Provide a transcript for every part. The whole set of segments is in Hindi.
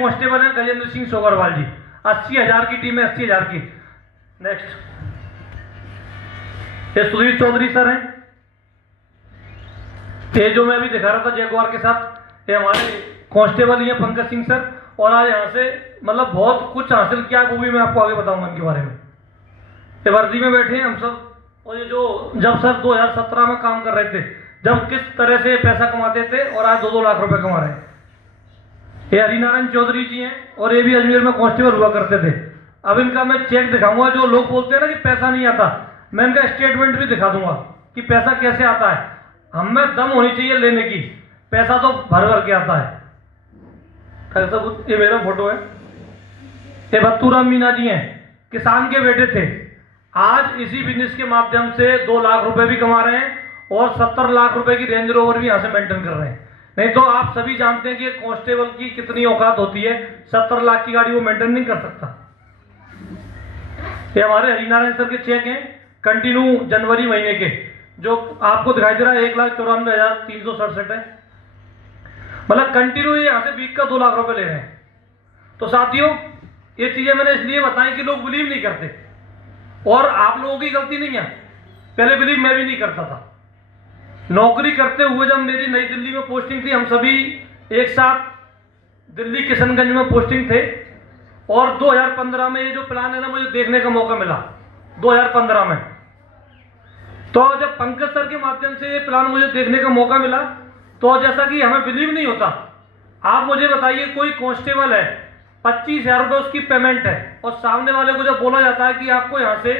कांस्टेबल हैं गजेंद्र सिंह सोगरवाल जी, 80,000 की टीम है, 80,000 की। नेक्स्ट, ये सुधीर चौधरी सर हैं, ये जो मैं अभी दिखा रहा था जैगुआर के साथ, ये हमारे कांस्टेबल ही है पंकज सिंह सर। और आज यहाँ से मतलब बहुत कुछ हासिल किया, वो भी मैं आपको आगे बताऊंगा इनके बारे में। ये वर्दी में बैठे हैं हम सब, और ये जो जब सर 2017 में काम कर रहे थे, जब किस तरह से पैसा कमाते थे और आज 2-2 लाख रुपए कमा रहे हैं। ये हरिनारायण चौधरी जी हैं, और ये भी अजमेर में कांस्टेबल हुआ करते थे। अब इनका मैं चेक दिखाऊंगा। जो लोग बोलते हैं ना कि पैसा नहीं आता, मैं इनका स्टेटमेंट भी दिखा दूंगा कि पैसा कैसे आता है। हमें दम होनी चाहिए लेने की, पैसा तो भर भर के आता है। ये मेरा फोटो है। ये बत्तूराम मीना जी हैं, किसान के बेटे थे, आज इसी बिजनेस के माध्यम से 2 लाख रुपए भी कमा रहे हैं और 70 लाख रुपए की रेंज रोवर भी यहाँ से मेंटेन कर रहे हैं। नहीं तो आप सभी जानते हैं कि कांस्टेबल की कितनी औकात होती है, 70 लाख की गाड़ी वो मेंटेन नहीं कर सकता। ये हमारे हरिनारायण सर के चेक हैं कंटिन्यू जनवरी महीने के, जो आपको दिखाई दे रहा है 1,94,367 है। मतलब कंटिन्यू ये यहाँ से वीक का 2 लाख रुपए ले रहे हैं। तो साथियों, ये चीजें मैंने इसलिए बताई कि लोग बिलीव नहीं करते, और आप लोगों की गलती नहीं है। पहले बिलीव मैं भी नहीं करता था। नौकरी करते हुए जब मेरी नई दिल्ली में पोस्टिंग थी, हम सभी एक साथ दिल्ली किशनगंज में पोस्टिंग थे, और 2015 में ये जो प्लान है ना, मुझे देखने का मौका मिला 2015 में। तो जब पंकज सर के माध्यम से ये प्लान मुझे देखने का मौका मिला, तो जैसा कि हमें बिलीव नहीं होता, आप मुझे बताइए कोई कांस्टेबल है, 25,000 रुपये उसकी पेमेंट है, और सामने वाले को जब बोला जाता है कि आपको यहाँ से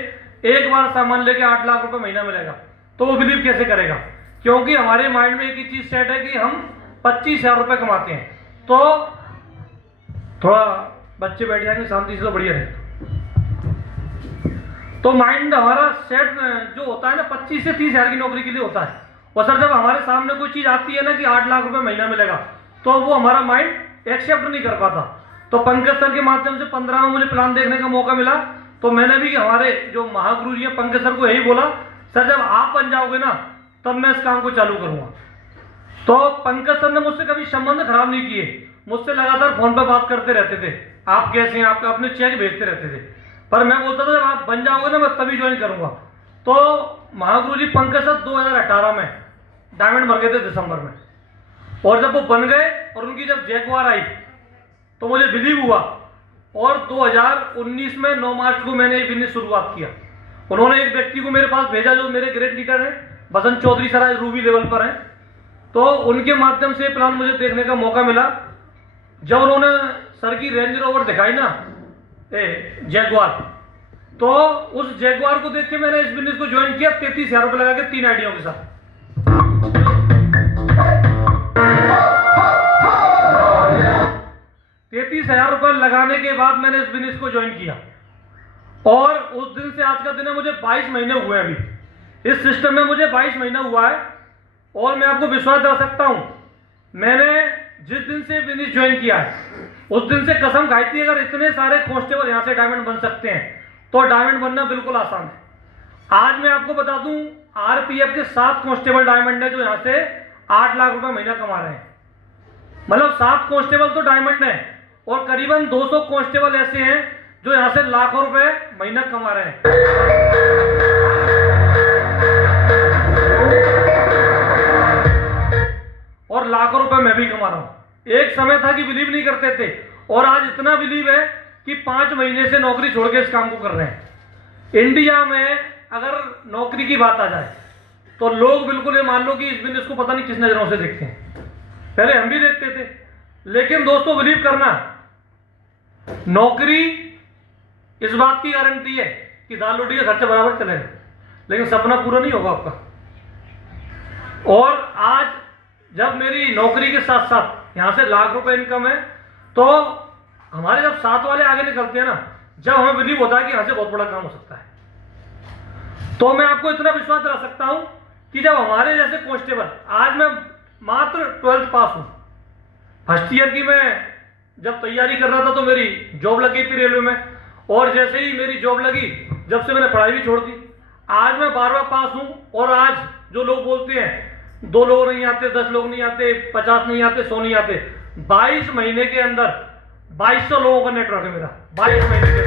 एक बार सामान लेके 8 लाख रुपए महीना मिलेगा, तो वो बिलीव कैसे करेगा? क्योंकि हमारे माइंड में एक ही चीज सेट है कि हम 25,000 रुपये कमाते हैं। तो थोड़ा बच्चे बैठ जाएंगे शांति से तो बढ़िया है। तो माइंड हमारा सेट जो होता है ना 25 से 30,000 की नौकरी के लिए होता है। और सर जब हमारे सामने कोई चीज आती है ना कि 8 लाख रुपए महीना मिलेगा, तो वो हमारा माइंड एक्सेप्ट नहीं कर पाता। तो पंकज सर के माध्यम से 15 में मुझे प्लान देखने का मौका मिला, तो मैंने भी हमारे जो महागुरु जी हैं पंकज सर को यही बोला, सर जब आप बन जाओगे ना तब मैं इस काम को चालू करूंगा। तो पंकज सर ने मुझसे कभी संबंध खराब नहीं किए, मुझसे लगातार फोन पर बात करते रहते थे, आप कैसे हैं, आपका अपने चेक भेजते रहते थे। पर मैं बोलता था जब आप बन जाओगे ना मैं तभी ज्वाइन करूंगा। तो महागुरु जी पंकज सर 2018 में डायमंड बन गए थे दिसंबर में, और जब वो बन गए और उनकी जब जैगुआर आई तो मुझे बिलीव हुआ, और 2019 में 9 मार्च को मैंने ये बिजनेस शुरुआत किया। उन्होंने एक व्यक्ति को मेरे पास भेजा जो मेरे ग्रेट लीडर हैं, बसंत चौधरी सर आज रूबी लेवल पर हैं। तो उनके माध्यम से प्लान मुझे देखने का मौका मिला। जब उन्होंने सर की रेंज रोवर दिखाई ना जैगुआर, तो उस जैगुआर को देख के मैंने इस बिजनेस को ज्वाइन किया 33,000 रुपये लगा के 3 आइडियाओं के साथ। 33,000 रुपये लगाने के बाद मैंने इस बिजनेस को ज्वाइन किया, और उस दिन से आज का दिन है मुझे 22 महीने हुए। अभी इस सिस्टम में मुझे 22 महीना हुआ है, और मैं आपको विश्वास दिला सकता हूं, मैंने जिस दिन से बिजनेस ज्वाइन किया है उस दिन से कसम खाई थी अगर इतने सारे कांस्टेबल यहां से डायमंड बन सकते हैं तो डायमंड बनना बिल्कुल आसान है। आज मैं आपको बता दूं, आरपीएफ के 7 कांस्टेबल डायमंड है जो यहां से 8 लाख रुपए महीना कमा रहे हैं। मतलब 7 कांस्टेबल तो डायमंड है, और करीबन 200 कांस्टेबल ऐसे हैं जो यहां से लाखों रुपए महीना कमा रहे हैं। और लाखों रुपए मैं भी कमा रहा हूं। एक समय था कि बिलीव नहीं करते थे, और आज इतना बिलीव है कि 5 महीने से नौकरी छोड़ के इस काम को कर रहे हैं। इंडिया में अगर नौकरी की बात आ जाए तो लोग बिल्कुल ये मान लो कि इस बिजनेस को पता नहीं किस नजरों से देखते हैं। पहले हम भी देखते थे, लेकिन दोस्तों बिलीव करना, नौकरी इस बात की गारंटी है कि दाल रोटी का खर्चा बराबर चलेगा, लेकिन सपना पूरा नहीं होगा आपका। और आज जब मेरी नौकरी के साथ साथ यहां से लाख रुपए इनकम है, तो हमारे जब साथ वाले आगे निकलते हैं ना, जब हमें बिलीव होता है कि यहां से बहुत बड़ा काम हो सकता है। तो मैं आपको इतना विश्वास दिला सकता हूं कि जब हमारे जैसे कांस्टेबल, आज मैं मात्र 12th पास हूं, फर्स्ट ईयर की मैं जब तैयारी कर रहा था तो मेरी जॉब लगी थी रेलवे में, और जैसे ही मेरी जॉब लगी जब से मैंने पढ़ाई भी छोड़ दी। आज मैं 12वां पास हूं, और आज जो लोग बोलते हैं 2 लोग नहीं आते, 10 लोग नहीं आते, 50 नहीं आते, 100 नहीं आते, 22 महीने के अंदर 2200 लोगों का नेटवर्क है मेरा 22 महीने के।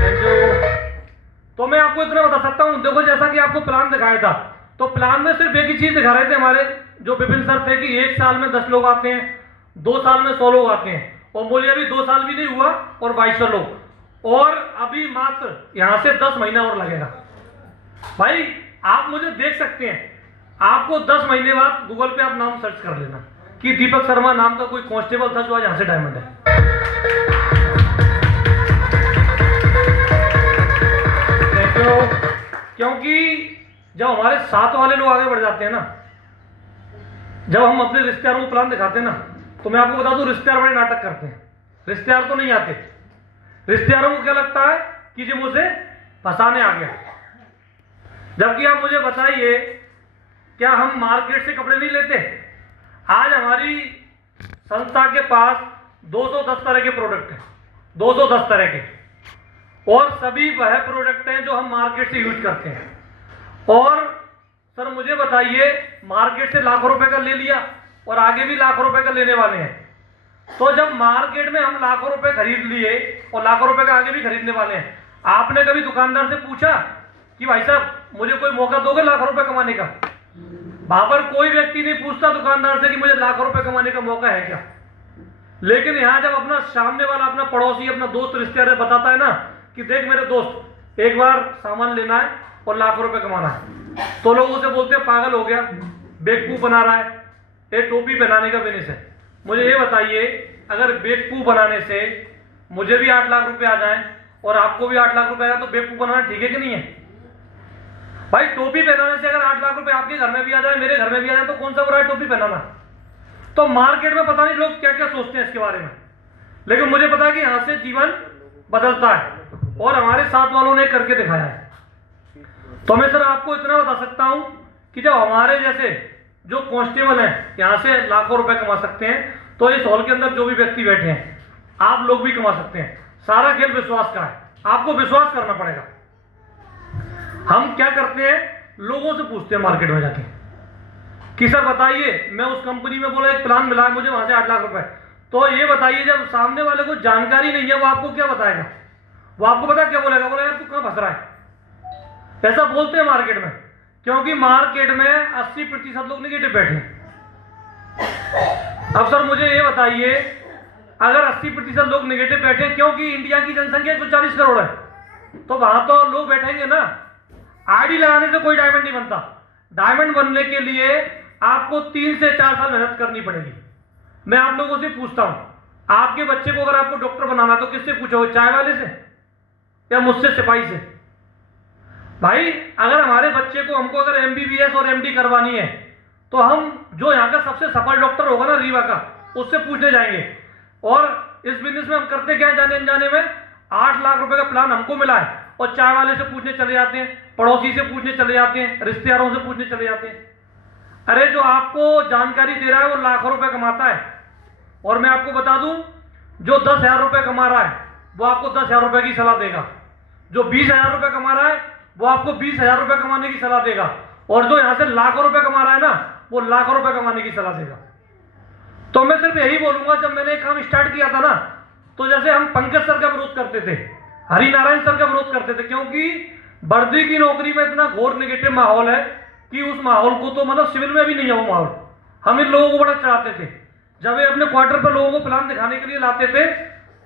Thank you। तो मैं आपको इतना बता सकता हूं, देखो जैसा कि आपको प्लान दिखाया था, तो प्लान में सिर्फ एक ही चीज दिखा रहे थे हमारे जो विपिन सर थे कि 1 साल में 10 लोग आते हैं, 2 साल में 100 लोग आते हैं, और मुझे अभी 2 साल भी नहीं हुआ और 2200 लोग, और अभी मात्र यहां से 10 महीना और लगेगा। भाई आप मुझे देख सकते हैं, आपको 10 महीने बाद गूगल पे आप नाम सर्च कर लेना कि दीपक शर्मा नाम का कोई कांस्टेबल था जो आज यहां से डायमंड है। क्योंकि जब हमारे साथ वाले लोग आगे बढ़ जाते हैं ना, जब हम अपने रिश्तेदारों को प्लान दिखाते हैं ना, तो मैं आपको बता दूं रिश्तेदार बड़े नाटक करते हैं, रिश्तेदार तो नहीं आते। रिश्तेदारों को क्या लगता है कि जो मुझे फंसाने आ गया, जबकि आप मुझे बताइए क्या हम मार्केट से कपड़े नहीं लेते? आज हमारी संस्था के पास 210 तरह के प्रोडक्ट हैं, 210 तरह के, और सभी वह प्रोडक्ट हैं जो हम मार्केट से यूज करते हैं। और सर मुझे बताइए, मार्केट से लाखों रुपए का ले लिया और आगे भी लाखों रुपए का लेने वाले हैं, तो जब मार्केट में हम लाखों रुपए खरीद लिए और लाखों रुपए का आगे भी खरीदने वाले हैं, आपने कभी दुकानदार से पूछा कि भाई साहब मुझे कोई मौका दोगे लाखों रुपए कमाने का? वहां पर कोई व्यक्ति नहीं पूछता दुकानदार से कि मुझे लाखों रुपए कमाने का मौका है क्या। लेकिन यहां जब अपना सामने वाला, अपना पड़ोसी, अपना दोस्त, रिश्तेदार बताता है ना कि देख मेरे दोस्त, एक बार सामान लेना है और लाखों रुपए कमाना है, तो लोग उसे बोलते हैं पागल हो गया, बेवकूफ बना रहा है, ये टोपी पहनाने का बिजनेस है। मुझे ये बताइए, अगर बेवकूफ बनाने से मुझे भी 8 लाख रुपए आ जाए और आपको भी 8 लाख रुपए आए तो बेवकूफ बनाना ठीक है कि नहीं है? भाई टोपी पहनाने से अगर 8 लाख रुपए आपके घर में भी आ जाए, मेरे घर में भी आ जाए, तो कौन सा बुरा है टोपी पहनाना? तो मार्केट में पता नहीं लोग क्या क्या सोचते हैं इसके बारे में, लेकिन मुझे पता है कि यहां से जीवन बदलता है और हमारे साथ वालों ने करके दिखाया है। तो मैं सर आपको इतना बता सकता हूं कि जब हमारे जैसे जो कांस्टेबल हैं यहां से लाखों रुपए कमा सकते हैं, तो इस हॉल के अंदर जो भी व्यक्ति बैठे हैं आप लोग भी कमा सकते हैं। सारा खेल विश्वास का है, आपको विश्वास करना पड़ेगा। हम क्या करते हैं, लोगों से पूछते हैं मार्केट में जाके कि सर बताइए, मैं उस कंपनी में बोला एक प्लान मिला है मुझे वहां से 8 लाख रुपए, तो ये बताइए जब सामने वाले को जानकारी नहीं है वो आपको क्या बताएगा? वो आपको पता क्या बोलेगा? बोलेगा तू कहां फंस रहा है। ऐसा बोलते हैं मार्केट में, क्योंकि मार्केट में 80% लोग नेगेटिव बैठे हैं। अब सर मुझे ये बताइए, अगर 80% लोग नेगेटिव बैठे, क्योंकि इंडिया की जनसंख्या 140 करोड़ है, तो वहां तो लोग बैठेंगे ना। आईडी लगाने से कोई डायमंड नहीं बनता। डायमंड बनने के लिए आपको 3 से 4 साल मेहनत करनी पड़ेगी। मैं आप लोगों से पूछता हूं, आपके बच्चे को अगर आपको डॉक्टर बनाना तो किससे पूछोगे? चाय वाले से या मुझसे, सिपाही से? भाई अगर हमारे बच्चे को, हमको अगर MBBS और MD करवानी है, तो हम जो यहाँ का सबसे सफल डॉक्टर होगा ना रीवा का, उससे पूछने जाएंगे। और इस बिजनेस में हम करते क्या जाने अनजाने में, 8 लाख रुपए का प्लान हमको मिला है और चाय वाले से पूछने चले जाते हैं, पड़ोसी से पूछने चले जाते हैं, रिश्तेदारों से पूछने चले जाते हैं। अरे जो आपको जानकारी दे रहा है वो लाखों रुपए कमाता है, और मैं आपको बता दूं, जो 10,000 रुपए कमा रहा है वो आपको 10,000 रुपए की सलाह देगा, जो 20,000 रुपए कमा रहा है वो आपको 20,000 रुपए कमाने की सलाह देगा, और जो यहां से लाखों रुपए कमा रहा है ना, वो लाखों रुपए कमाने की सलाह देगा। तो मैं सिर्फ यही बोलूंगा, जब मैंने काम स्टार्ट किया था ना, तो जैसे हम पंकज सर का विरोध करते थे, हरिनारायण सर का विरोध करते थे, क्योंकि वर्दी की नौकरी में इतना घोर नेगेटिव माहौल है कि उस माहौल को तो मतलब सिविल में भी नहीं है वो माहौल। हम इन लोगों को बड़ा चढ़ाते थे। जब ये अपने क्वार्टर पर लोगों को प्लान दिखाने के लिए लाते थे,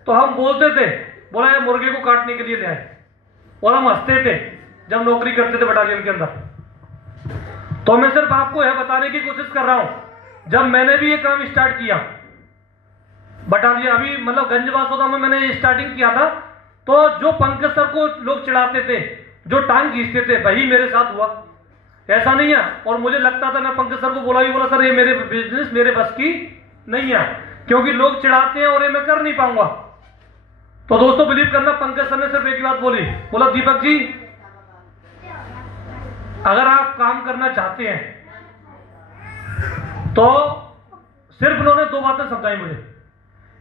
तो हम बोलते थे, बोला ये मुर्गे को काटने के लिए ले आए, और हम हंसते थे जब नौकरी करते थे बटालियन के अंदर। तो मैं सिर्फ आपको यह बताने की कोशिश कर रहा हूं, जब मैंने भी ये काम स्टार्ट किया बटालियन, अभी मतलब गंजवासोदा में मैंने स्टार्टिंग किया था, तो जो पंकज सर को लोग चिढ़ाते थे, जो टांग खींचते थे, वही मेरे साथ हुआ। ऐसा नहीं है, और मुझे लगता था, मैं पंकज सर को बोला भी, बोला सर ये मेरे बिजनेस मेरे बस की नहीं है, क्योंकि लोग चिढ़ाते हैं और ये मैं कर नहीं पाऊंगा। तो दोस्तों बिलीव करना, पंकज सर ने सिर्फ एक ही बात बोली, बोला दीपक जी अगर आप काम करना चाहते हैं, तो सिर्फ उन्होंने 2 बातें समझाई मुझे,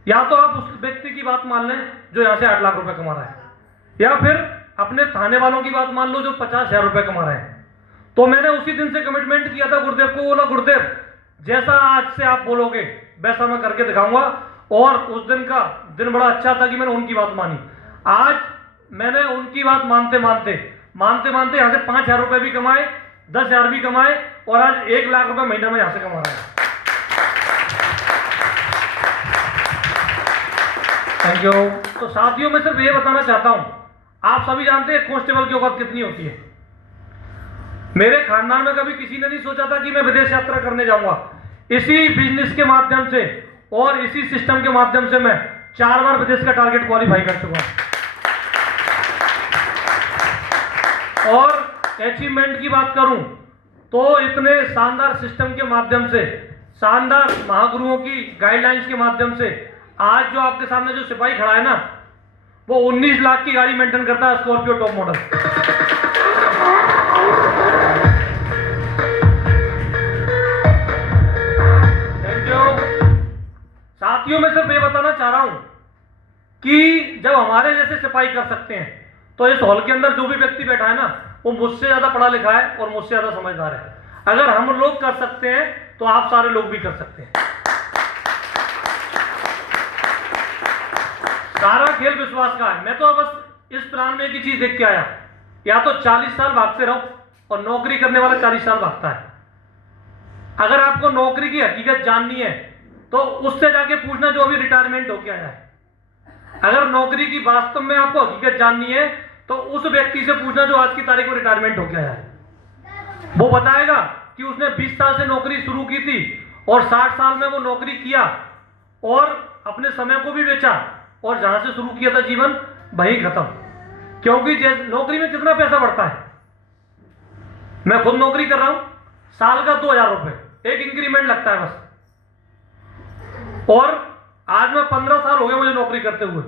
या तो आप उस व्यक्ति की बात मान लें जो यहां से 8 लाख रुपए कमा रहा है, या फिर अपने थाने वालों की बात मान लो जो 50,000 रुपए कमा रहे हैं। तो मैंने उसी दिन से कमिटमेंट किया था गुरुदेव को, बोला गुरुदेव जैसा आज से आप बोलोगे वैसा मैं करके दिखाऊंगा। और उस दिन का दिन बड़ा अच्छा था कि मैंने उनकी बात मानी। आज मैंने उनकी बात मानते मानते यहाँ से 5,000 रुपये भी कमाए, 10,000 भी कमाए, और आज 1 लाख रुपए महीना में यहाँ से कमा रहा हूँ। Thank you. तो साथियों, मैं सिर्फ ये बताना चाहता हूं, आप सभी जानते हैं कांस्टेबल की औकात कितनी होती है। मेरे खानदान में कभी किसी ने नहीं सोचा था कि मैं विदेश यात्रा करने जाऊंगा। इसी बिजनेस के माध्यम से और इसी सिस्टम के माध्यम से मैं 4 बार विदेश का टारगेट क्वालिफाई कर चुका हूं। और अचीवमेंट की बात करूं तो इतने शानदार सिस्टम के माध्यम से, शानदार महागुरुओं की गाइडलाइंस के माध्यम से आज जो आपके सामने जो सिपाही खड़ा है ना, वो 19 लाख की गाड़ी मेंटेन करता है, Scorpio top model. Thank you. साथियों, मैं सिर्फ ये बताना चाह रहा हूं कि जब हमारे जैसे सिपाही कर सकते हैं तो इस हॉल के अंदर जो भी व्यक्ति बैठा है ना, वो मुझसे ज्यादा पढ़ा लिखा है और मुझसे ज्यादा समझदार है। अगर हम लोग कर सकते हैं तो आप सारे लोग भी कर सकते हैं। सारा खेल विश्वास का है। मैं तो बस इस प्लान में एक ही चीज देख के आया, या तो 40 साल भागते रहो, और नौकरी करने वाला 40 साल भागता है। अगर आपको नौकरी की हकीकत जाननी है तो उससे जाके पूछना जो अभी रिटायरमेंट होके आया है। अगर नौकरी की वास्तव में आपको हकीकत जाननी है तो उस व्यक्ति से पूछना जो आज की तारीख में रिटायरमेंट होके आया है। वो बताएगा कि उसने 20 साल से नौकरी शुरू की थी और 60 साल में वो नौकरी किया और अपने समय को भी बेचा, और जहां से शुरू किया था जीवन वहीं खत्म। क्योंकि नौकरी में कितना पैसा बढ़ता है, मैं खुद नौकरी कर रहा हूं, साल का 2,000 रुपए एक इंक्रीमेंट लगता है बस। और आज मैं 15 साल हो गए मुझे नौकरी करते हुए,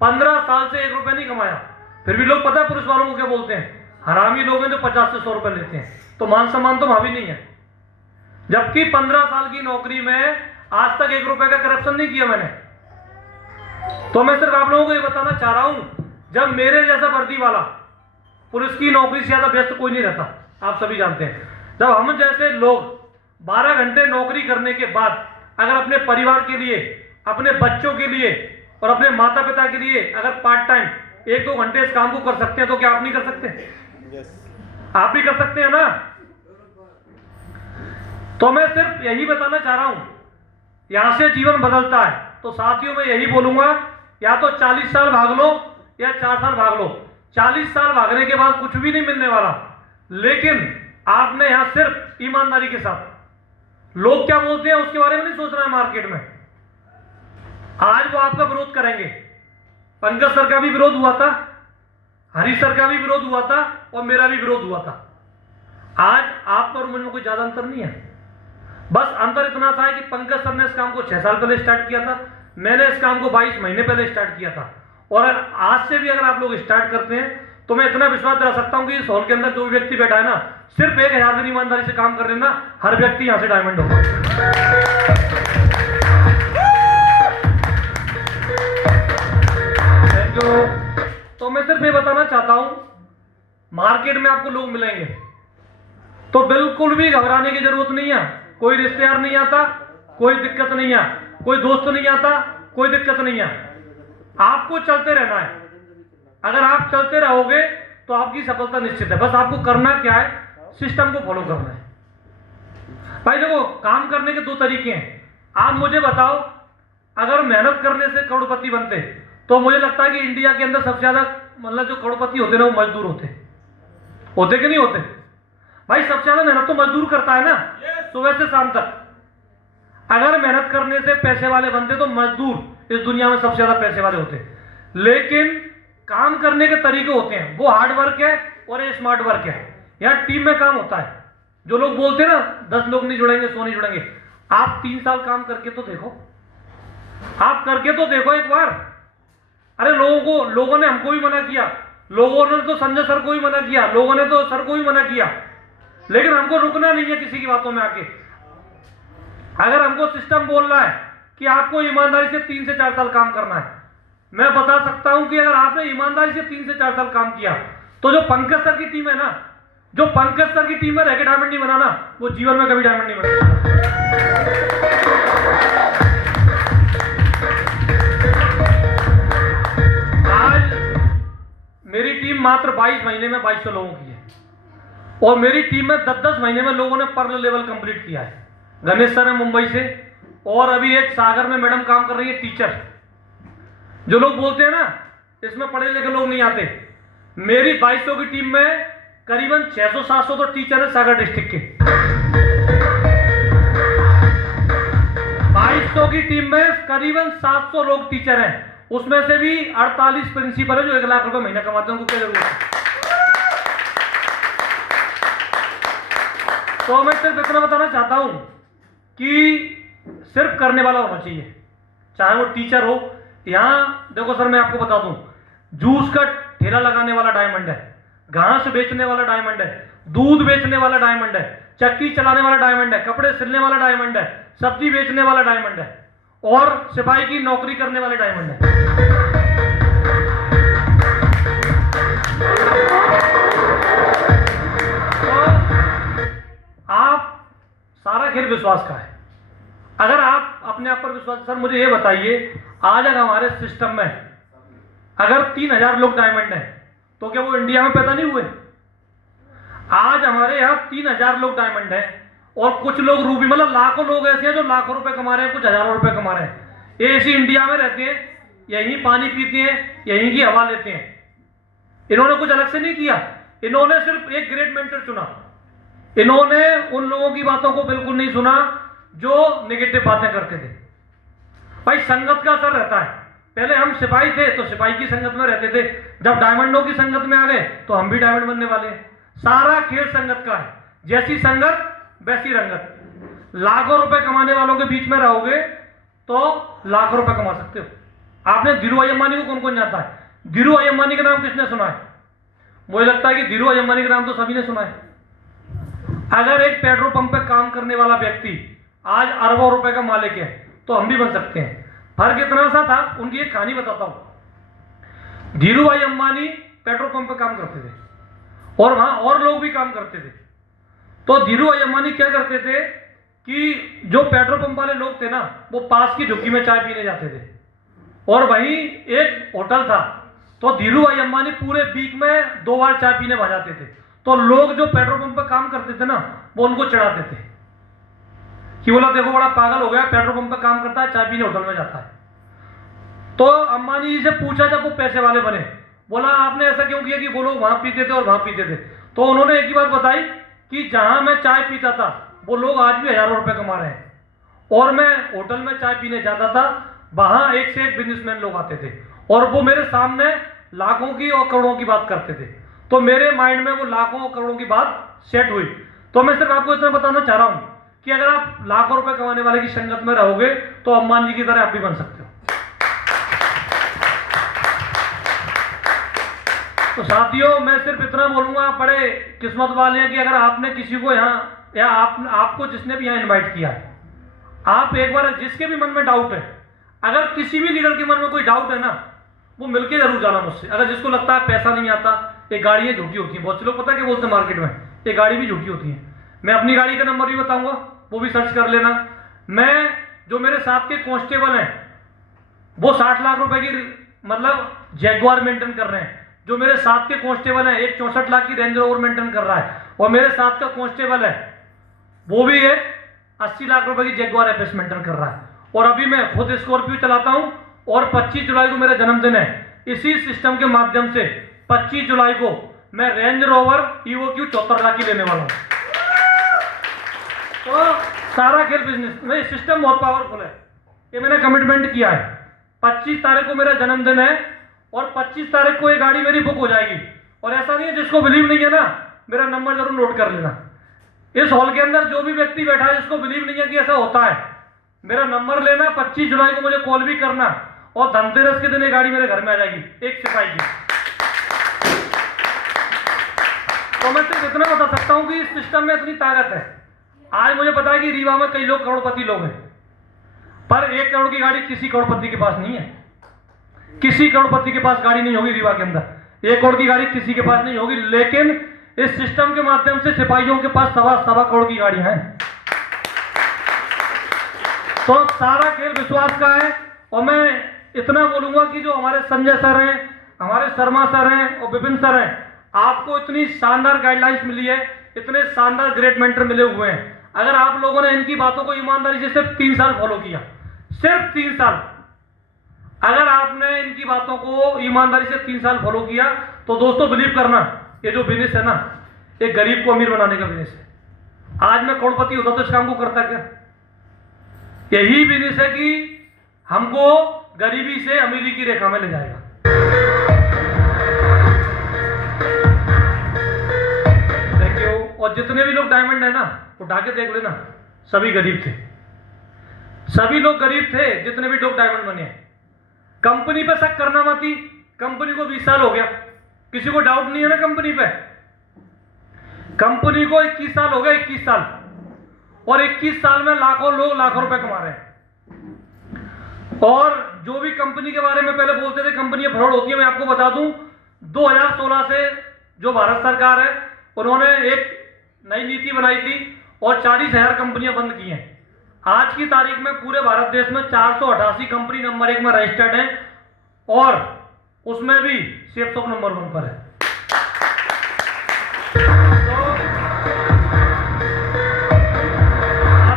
15 साल से 1 रुपया नहीं कमाया। फिर भी लोग पता है पुलिस वालों को क्या बोलते हैं, हरामी लोग हैं जो 50 से 100 रुपए लेते हैं। तो मान सम्मान तो भावी नहीं है। जबकि 15 साल की नौकरी में आज तक 1 रुपए का करप्शन नहीं किया मैंने। तो मैं सिर्फ आप लोगों को ये बताना चाह रहा हूं, जब मेरे जैसा वर्दी वाला, पुलिस की नौकरी से ज्यादा व्यस्त कोई नहीं रहता, आप सभी जानते हैं। जब हम जैसे लोग 12 घंटे नौकरी करने के बाद अगर अपने परिवार के लिए, अपने बच्चों के लिए और अपने माता पिता के लिए अगर पार्ट टाइम 1-2 घंटे इस काम को कर सकते हैं तो क्या आप नहीं कर सकते? आप भी कर सकते हैं ना। तो मैं सिर्फ यही बताना चाह रहा हूं, यहां से जीवन बदलता है। तो साथियों, मैं यही बोलूंगा, या तो 40 साल भाग लो या 4 साल भाग लो। 40 साल भागने के बाद कुछ भी नहीं मिलने वाला, लेकिन आपने यहां सिर्फ ईमानदारी के साथ, लोग क्या बोलते हैं उसके बारे में नहीं सोचना है मार्केट में। आज वो आपका विरोध करेंगे, पंकज सर का भी विरोध हुआ था, हरीश सर का भी विरोध हुआ था और मेरा भी विरोध हुआ था। आज आप और मुझ में कोई ज्यादा अंतर नहीं है। बस अंतर इतना सा है कि पंकज सर ने इस काम को 6 साल पहले स्टार्ट किया था, मैंने इस काम को 22 महीने पहले स्टार्ट किया था। और आज से भी अगर आप लोग स्टार्ट करते हैं तो मैं इतना विश्वास दिला सकता हूं कि इस हॉल के अंदर जो भी व्यक्ति बैठा है ना, सिर्फ 1,000 दिन ईमानदारी से काम कर लेना, हर व्यक्ति यहां से डायमंड होगा। Thank you. तो मैं सिर्फ ये बताना चाहता हूं, मार्केट में आपको लोग मिलेंगे तो बिल्कुल भी घबराने की जरूरत नहीं है। कोई रिश्तेदार नहीं आता, कोई दिक्कत नहीं है, कोई दोस्त नहीं आता, कोई दिक्कत नहीं है। आपको चलते रहना है। अगर आप चलते रहोगे तो आपकी सफलता निश्चित है। बस आपको करना क्या है, सिस्टम को फॉलो करना है। भाई देखो, काम करने के 2 तरीके हैं। आप मुझे बताओ, अगर मेहनत करने से करोड़पति बनते तो मुझे लगता है कि इंडिया के अंदर सबसे ज्यादा मतलब जो करोड़पति होते ना, वो मजदूर होते कि नहीं होते? भाई सबसे ज्यादा मेहनत तो मजदूर करता है ना, सुबह से शाम तक। अगर मेहनत करने से पैसे वाले बनते तो मजदूर इस दुनिया में सबसे ज्यादा पैसे वाले होते। लेकिन काम करने के तरीके होते हैं, वो हार्ड वर्क है और ये स्मार्ट वर्क है। यहाँ टीम में काम होता है। जो लोग बोलते हैं ना 10 लोग नहीं जुड़ेंगे, 100 नहीं जुड़ेंगे, आप 3 साल काम करके तो देखो, आप करके तो देखो एक बार। अरे लोगों ने हमको भी मना किया, लोगों ने तो संजय सर को भी मना किया, लोगों ने तो सर को भी मना किया, लेकिन हमको रुकना नहीं है किसी की बातों में आके। अगर हमको सिस्टम बोल रहा है कि आपको ईमानदारी से 3 से 4 साल काम करना है, मैं बता सकता हूं कि अगर आपने ईमानदारी से 3 से 4 साल काम किया तो जो पंकज सर की टीम है ना, जो पंकज सर की टीम में रह के डायमंड नहीं बनाना, वो जीवन में कभी डायमंड नहीं बना। आज मेरी टीम मात्र 22 महीने में 2200 लोगों की है, और मेरी टीम में 10-10 महीने में लोगों ने पर्ल लेवल कंप्लीट किया है। गणेश सर है मुंबई से, और अभी एक सागर में मैडम काम कर रही है टीचर। जो लोग बोलते हैं ना इसमें पढ़े लिखे लोग नहीं आते, मेरी 2200 की टीम में करीबन 600-700 तो टीचर है सागर डिस्ट्रिक्ट के। 2200 की टीम में करीबन 700 लोग टीचर हैं, उसमें से भी 48 प्रिंसिपल है जो 1 लाख रुपए महीना कमाते हैं। उनको क्या जरूरत है? तो मैं सिर्फ इतना बताना चाहता हूं कि सिर्फ करने वाला होना चाहिए, चाहे वो टीचर हो। यहां देखो सर, मैं आपको बता दूं, जूस का ठेला लगाने वाला डायमंड है, घास बेचने वाला डायमंड है, दूध बेचने वाला डायमंड है, चक्की चलाने वाला डायमंड है, कपड़े सिलने वाला डायमंड है, सब्जी बेचने वाला डायमंड है, और सिपाही की नौकरी करने वाले डायमंड है। तो आप सारा खेल विश्वास का है। अगर आप अपने आप पर विश्वास, सर मुझे ये बताइए, आज अगर हमारे सिस्टम में अगर 3000 लोग डायमंड हैं तो क्या वो इंडिया में पैदा नहीं हुए? आज हमारे यहाँ 3000 लोग डायमंड हैं, और कुछ लोग रूबी, मतलब लाखों लोग ऐसे हैं जो लाखों रुपए कमा रहे हैं, कुछ हजारों रुपए कमा रहे हैं। ये इसी इंडिया में रहते हैं, यहीं पानी पीते हैं, यहीं की हवा लेते हैं। इन्होंने कुछ अलग से नहीं किया, इन्होंने सिर्फ एक ग्रेट मेंटर चुना। इन्होंने उन लोगों की बातों को बिल्कुल नहीं सुना जो नेगेटिव बातें करते थे। भाई संगत का असर रहता है। पहले हम सिपाही थे तो सिपाही की संगत में रहते थे, जब डायमंडों की संगत में आ गए तो हम भी डायमंड बनने वाले हैं। सारा खेल संगत का है, जैसी संगत वैसी रंगत। लाखों रुपए कमाने वालों के बीच में रहोगे तो लाखों रुपए कमा सकते हो। आपने धीरूभाई अंबानी को कौन कौन जानता है? धीरूभाई अंबानी का नाम किसने सुना है? मुझे लगता है कि धीरूभाई अंबानी का नाम तो सभी ने सुना है। अगर एक पेट्रोल पंप पे काम करने वाला व्यक्ति आज अरबों रुपए का मालिक है तो हम भी बन सकते हैं। फर्क इतना सा था, उनकी एक कहानी बताता हूं। धीरूभाई अंबानी पेट्रोल पंप पे काम करते थे और वहां और लोग भी काम करते थे। तो धीरूभाई अंबानी क्या करते थे कि जो पेट्रोल पंप वाले लोग थे ना, वो पास की झुग्गी में चाय पीने जाते थे, और वहीं एक होटल था। तो धीरूभाई अंबानी पूरे वीक में 2 बार चाय पीने वहां जाते थे। तो लोग जो पेट्रोल पंप पे काम करते थे ना, वो उनको चढ़ाते थे कि बोला देखो बड़ा पागल हो गया, पेट्रोल पंप पे काम करता है, चाय पीने होटल में जाता है। तो अंबानी जी से पूछा जब वो पैसे वाले बने, बोला आपने ऐसा क्यों किया कि वो लोग वहां पीते थे और वहां पीते थे? तो उन्होंने एक ही बात बताई कि जहां मैं चाय पीता था वो लोग आज भी हजारों रुपए कमा रहे हैं, और मैं होटल में चाय पीने जाता था, वहां एक से एक बिजनेसमैन लोग आते थे और वो मेरे सामने लाखों की और करोड़ों की बात करते थे। तो मेरे माइंड में वो लाखों और करोड़ों की बात सेट हुई। तो मैं सिर्फ आपको इतना बताना चाह रहा हूं कि अगर आप लाखों रुपए कमाने वाले की संगत में रहोगे तो अंबानी जी की तरह आप भी बन सकते हो। तो साथियों, मैं सिर्फ इतना बोलूंगा, बड़े किस्मत वाले हैं कि अगर आपने किसी को यहाँ या आपको जिसने भी यहाँ इनवाइट किया है, आप एक बार जिसके भी मन में डाउट है, अगर किसी भी लीडर के मन में कोई डाउट है ना, वो मिलके जरूर जाना मुझसे। अगर जिसको लगता है पैसा नहीं आता, ये गाड़ियाँ झूठी होती हैं, बहुत से लोग पता है कि बोलते हैं मार्केट में ये गाड़ी भी झूठी होती है। मैं अपनी गाड़ी का नंबर भी बताऊंगा, वो भी सर्च कर लेना। मैं जो मेरे साथ के कांस्टेबल हैं वो 60 लाख रुपए की मतलब जैगुआर मेंटेन कर रहे हैं। जो मेरे साथ के कांस्टेबल हैं एक 64 लाख की रेंज रोवर मेंटेन कर रहा है, और मेरे साथ का कांस्टेबल है वो भी एक 80 लाख रुपए की जैगुआर एफएस मेंटेन कर रहा है। और अभी मैं खुद स्कॉर्पियो चलाता हूं, और 25 जुलाई को मेरा जन्मदिन है। इसी सिस्टम के माध्यम से 25 जुलाई को मैं रेंज रोवर EOQ 74 लाख की लेने वाला हूं। तो सारा खेल बिजनेस में सिस्टम बहुत पावरफुल है, ये मैंने कमिटमेंट किया है। 25 तारीख को मेरा जन्मदिन है और 25 तारीख को ये गाड़ी मेरी बुक हो जाएगी। और ऐसा नहीं है, जिसको बिलीव नहीं है ना, मेरा नंबर जरूर नोट कर लेना। इस हॉल के अंदर जो भी व्यक्ति बैठा है जिसको बिलीव नहीं है कि ऐसा होता है, मेरा नंबर लेना, 25 जुलाई को मुझे कॉल भी करना, और धनतेरस के दिन ये गाड़ी मेरे घर में आ जाएगी एक सिपाही की। तो मैं सिर्फ इतना बता सकता हूं कि इस सिस्टम में इतनी ताकत है। आज मुझे पता है कि रीवा में कई लोग करोड़पति लोग हैं, पर 1 करोड़ की गाड़ी किसी करोड़पति के पास नहीं है। किसी करोड़पति के पास गाड़ी नहीं होगी रीवा के अंदर, 1 करोड़ की गाड़ी किसी के पास नहीं होगी। लेकिन इस सिस्टम के माध्यम से सिपाहियों के पास सवा करोड़ की गाड़ियां हैं। तो सारा खेल विश्वास का है। और मैं इतना बोलूंगा कि जो हमारे संजय सर हैं, हमारे शर्मा सर हैं और विपिन सर हैं, आपको इतनी शानदार गाइडलाइंस मिली है, इतने शानदार ग्रेट मेंटर मिले हुए हैं। अगर आप लोगों ने इनकी बातों को ईमानदारी से सिर्फ 3 साल फॉलो किया, सिर्फ 3 साल, अगर आपने इनकी बातों को ईमानदारी से 3 साल फॉलो किया, तो दोस्तों बिलीव करना, ये जो बिजनेस है ना, एक गरीब को अमीर बनाने का बिजनेस है। आज मैं करोड़पति होता तो इस काम को करता क्या? यही बिजनेस है कि हमको गरीबी से अमीरी की रेखा में ले जाएगा। Thank you. और जितने भी लोग डायमंड है ना, उठा के देख लेना, सभी गरीब थे, सभी लोग गरीब थे, जितने भी लोग डायमंड बने। कंपनी पे शक करना मत ही, कंपनी को 20 साल हो गया, किसी को डाउट नहीं है ना कंपनी पे? कंपनी को 21 साल हो गया, 21 साल, और 21 साल में लाखों लोग लाखों रुपए कमा रहे हैं। और जो भी कंपनी के बारे में पहले बोलते थे कंपनियां फ्रॉड होती है, मैं आपको बता दूं 2016 से जो भारत सरकार है, उन्होंने एक नई नीति बनाई थी और 40,000 कंपनियां बंद की हैं। आज की तारीख में पूरे भारत देश में 488 कंपनी नंबर 1 में रजिस्टर्ड है, और उसमें भी सेफसॉफ्ट नंबर 1 पर है।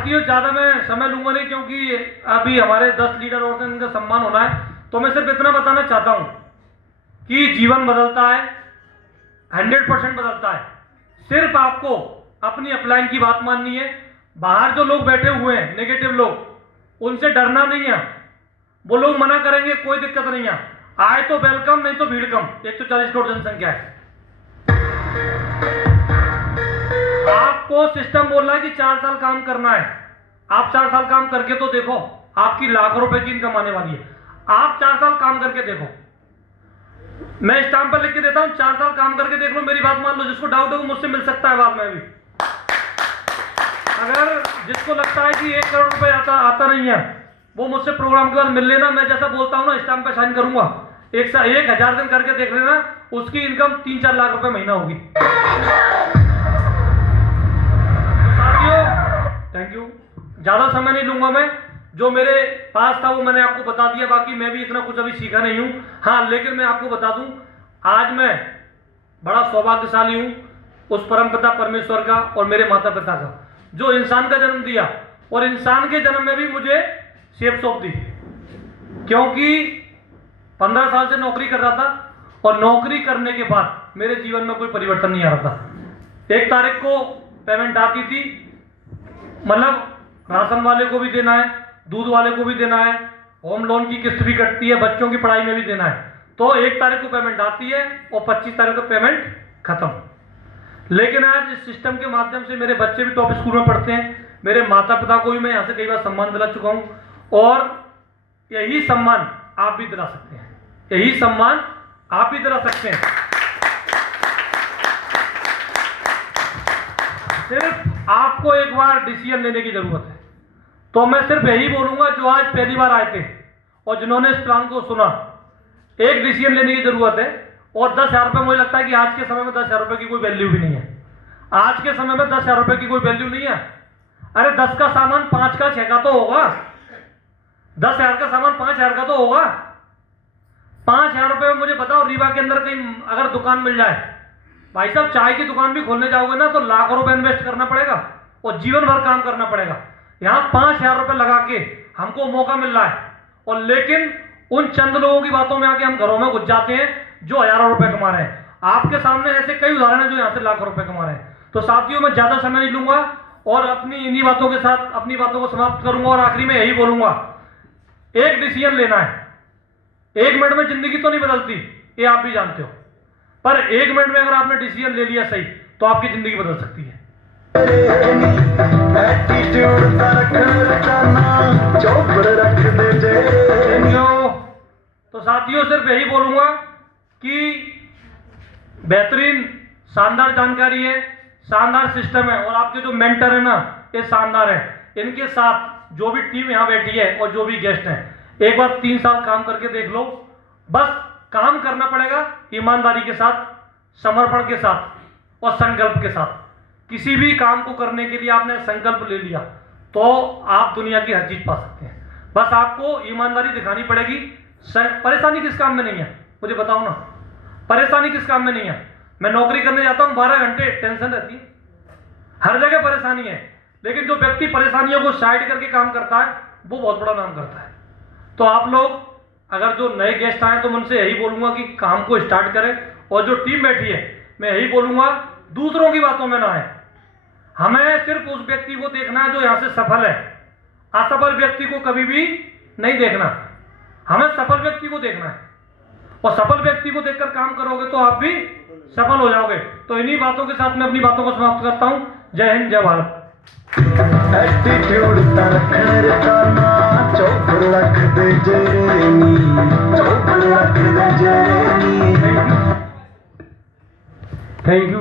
तो ज्यादा मैं समय लूंगा नहीं, क्योंकि अभी हमारे 10 लीडर और हैं, इनका सम्मान होना है। तो मैं सिर्फ इतना बताना चाहता हूं कि जीवन बदलता है, 100% बदलता है। सिर्फ आपको अपनी अपलाइन की बात माननी है। बाहर जो लोग बैठे हुए हैं नेगेटिव लोग, उनसे डरना नहीं है। वो लोग मना करेंगे, कोई दिक्कत नहीं है, आए तो वेलकम, नहीं तो भीड़ कम। 140 करोड़ जनसंख्या है। आपको सिस्टम बोल रहा है कि 4 साल काम करना है। आप 4 साल काम करके तो देखो, आपकी लाखों रुपए की इनकम आने वाली है। आप 4 साल काम करके देखो, मैं स्टाम्प पर लिख के देता हूं, 4 साल काम करके देख लो, मेरी बात मान लो। जिसको डाउट है वो मुझसे मिल सकता है बाद में भी। अगर जिसको लगता है कि 1 करोड़ रुपए आता नहीं है, वो मुझसे प्रोग्राम के बाद मिल लेना। मैं जैसा बोलता हूं ना, स्टाम्प पे साइन करूंगा, 1000 दिन करके देख लेना, उसकी इनकम 3-4 लाख रुपए महीना होगी। साथियों, थैंक यू। ज्यादा समय नहीं लूंगा मैं, जो मेरे पास था वो मैंने आपको बता दिया। बाकी मैं भी इतना कुछ अभी सीखा नहीं हूं। हाँ, लेकिन मैं आपको बता दूं, आज मैं बड़ा सौभाग्यशाली हूं उस परमपिता परमेश्वर का और मेरे माता पिता का, जो इंसान का जन्म दिया, और इंसान के जन्म में भी मुझे सेफ सौंप दी। क्योंकि 15 साल से नौकरी कर रहा था, और नौकरी करने के बाद मेरे जीवन में कोई परिवर्तन नहीं आ रहा था। 1 तारीख को पेमेंट आती थी, मतलब राशन वाले को भी देना है, दूध वाले को भी देना है, होम लोन की किस्त भी कटती है, बच्चों की पढ़ाई में भी देना है। तो 1 तारीख को पेमेंट आती है और 25 तारीख को पेमेंट खत्म। लेकिन आज इस सिस्टम के माध्यम से मेरे बच्चे भी टॉप स्कूल में पढ़ते हैं, मेरे माता पिता को भी मैं यहाँ से कई बार सम्मान दिला चुका हूँ, और यही सम्मान आप भी दिला सकते हैं, यही सम्मान आप भी दिला सकते हैं। सिर्फ आपको एक बार डिसीजन लेने की जरूरत है। तो मैं सिर्फ यही बोलूंगा, जो आज पहली बार आए थे और जिन्होंने इस प्लान को सुना, एक डिसीजन लेने की जरूरत है। और 10,000 रुपये, मुझे लगता है कि आज के समय में 10,000 रुपये की कोई वैल्यू भी नहीं है। आज के समय में 10,000 रुपये की कोई वैल्यू नहीं है। अरे 10 का सामान 5 का 6 का तो होगा, 10,000 का सामान 5,000 का तो होगा। 5,000 रुपये में मुझे बताओ, रीवा के अंदर कहीं अगर दुकान मिल जाए, भाई साहब चाय की दुकान भी खोलने जाओगे ना तो लाखों रुपए इन्वेस्ट करना पड़ेगा और जीवन भर काम करना पड़ेगा। यहाँ 5,000 रुपये लगा के हमको मौका मिल रहा है, और लेकिन उन चंद लोगों की बातों में आके हम घरों में घुस जाते हैं जो हजारों रुपए कमा रहे हैं। आपके सामने ऐसे कई उदाहरण हैं जो यहाँ से लाखों रुपए कमा रहे हैं। तो साथियों, मैं ज्यादा समय नहीं लूंगा और अपनी इन्हीं बातों के साथ अपनी बातों को समाप्त करूंगा। और आखिरी में यही बोलूंगा, एक डिसीजन लेना है। 1 मिनट में जिंदगी तो नहीं बदलती, ये आप भी जानते हो, पर 1 मिनट में अगर आपने डिसीजन ले लिया सही, तो आपकी जिंदगी बदल सकती है। तो साथियों, सिर्फ यही बोलूंगा कि बेहतरीन शानदार जानकारी है, शानदार सिस्टम है, और आपके जो मेंटर है ना, ये शानदार है। इनके साथ जो भी टीम यहाँ बैठी है और जो भी गेस्ट हैं, एक बार 3 साल काम करके देख लो। बस काम करना पड़ेगा ईमानदारी के साथ, समर्पण के साथ, और संकल्प के साथ। किसी भी काम को करने के लिए आपने संकल्प ले लिया तो आप दुनिया की हर चीज पा सकते हैं। बस आपको ईमानदारी दिखानी पड़ेगी। परेशानी किस काम में नहीं है, मुझे बताओ ना, परेशानी किस काम में नहीं है। मैं नौकरी करने जाता हूं 12 घंटे टेंशन रहती है, हर जगह परेशानी है, लेकिन जो व्यक्ति परेशानियों को साइड करके काम करता है वो बहुत बड़ा नाम करता है। तो आप लोग अगर जो नए गेस्ट आए तो मैं उनसे यही बोलूंगा कि काम को स्टार्ट करें, और जो टीम बैठी है मैं यही बोलूंगा दूसरों की बातों में ना आए। हमें सिर्फ उस व्यक्ति को देखना है जो यहां से सफल है, असफल व्यक्ति को कभी भी नहीं देखना। हमें सफल व्यक्ति को देखना है, और सफल व्यक्ति को देखकर काम करोगे तो आप भी सफल हो जाओगे। तो इन्हीं बातों के साथ मैं अपनी बातों को समाप्त करता हूं। जय हिंद, जय Bharat. Attitude Chowk lakh they jenny, Chowk lakh they jenny. Thank you.